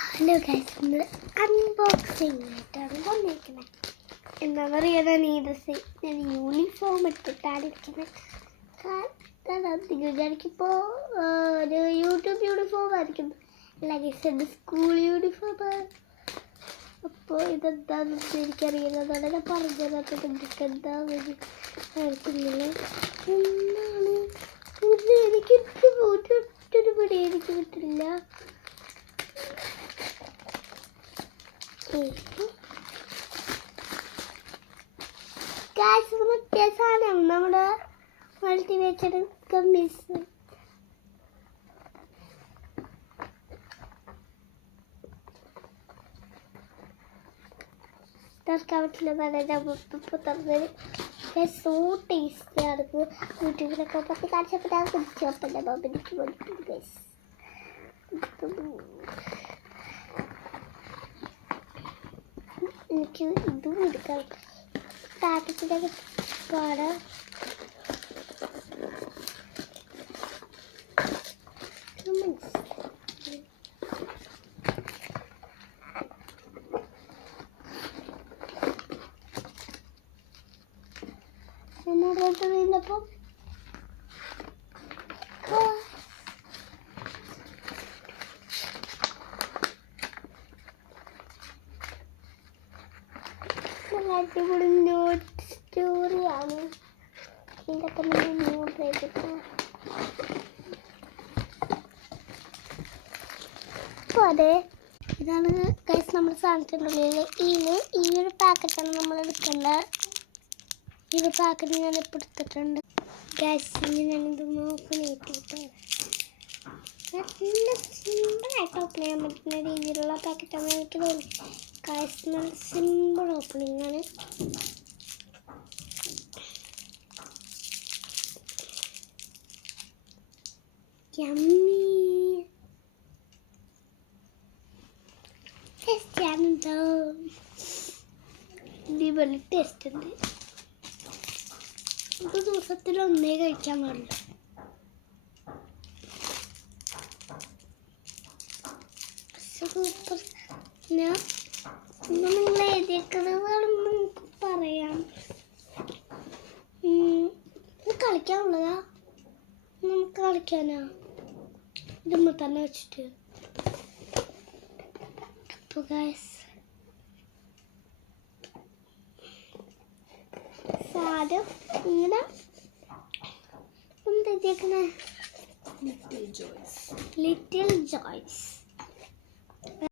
Hello guys, നമ്മൾ unboxing ആയിട്ടാണ് വന്നിരിക്കുന്നത്. എന്താണെന്ന് അറിയാതെ ഞാൻ യൂണിഫോം ഇട്ടിട്ടാണ് ഇരിക്കുന്നത്. കാരണം നിങ്ങൾ വിചാരിക്കുമ്പോൾ ഒരു യൂട്യൂബ് യൂണിഫോം ആയിരിക്കും. അല്ല ഗൈസ്, എൻ്റെ സ്കൂൾ യൂണിഫോമാണ്. അപ്പോൾ ഇതെന്താണെന്ന് എനിക്കറിയുന്നതാണ്. ഞാൻ പറഞ്ഞത് നിങ്ങൾക്ക് എന്താണെന്ന് അറിയത്തില്ല. എന്താണ് ഇത്? എനിക്ക് ഒറ്റൊരു പടി എനിക്ക് കിട്ടില്ല. മറ്റേ സാധനം നമ്മുടെ മൾട്ടിവേറ്റർ കമ്മീസ്. തുറക്കാൻ പറ്റില്ലെന്നാണ് ഞാൻ ഇപ്പോൾ തന്നത്. സോ ടേസ്റ്റിയാണ്. യൂട്യൂബിലൊക്കെ പറ്റി കാണിച്ചപ്പോൾ ഞാൻ കുടിച്ചു. അപ്പം എൻ്റെ മമ്മിക്ക് കൊടുക്കും ഗൈസ്. എനിക്ക് ഇതും എടുക്കാം. പാക്കറ്റിലൊക്കെ പാടാം. എന്നോടൊപ്പം അടിപൊളി നോട്ട് സ്റ്റോറിയാണ്. ഇതൊക്കെ നമ്മൾ നോട്ട് ചെയ്തിട്ട് അപ്പോൾ അതെ, ഇതാണ് ഗൈസ് നമ്മൾ സാധനത്തിനുള്ളിൽ ഈ ഒരു പാക്കറ്റാണ് നമ്മൾ എടുക്കേണ്ടത്. ഈ ഒരു പാക്കറ്റ് ഞാൻ ഇപ്പോൾ എടുത്തിട്ടുണ്ട് ഗൈസ്. ഇനി ഞാനിത് നോക്കിയിട്ട് നല്ല സിമ്പിളായിട്ട് ഓപ്പൺ ചെയ്യാൻ പറ്റുന്ന രീതിയിലുള്ള പാക്കറ്റാണ് എനിക്ക് തോന്നി. ഗൈസ്, നല്ല സിമ്പിൾ ഓപ്പണിംഗ് ആണ്. Yummy taste. അടിപൊളി ടേസ്റ്റ് ഉണ്ട്. നമുക്ക് ദിവസത്തിൽ ഒന്നേ കഴിക്കാൻ പാടില്ല. സൂപ്പർ. നിങ്ങൾ എഴുതിയേക്കുന്നത് നമുക്ക് പറയാം. കളിക്കാനുള്ളതാ? നമുക്ക് കളിക്കാനാ? ഇതുമ്മ തന്നെ വെച്ചിട്ട്. അപ്പോൾ ഗൈസ്, സാധനം ഇങ്ങനെ എന്താ എഴുതിയേക്കണേ? ലിറ്റിൽ ജോയ്സ്.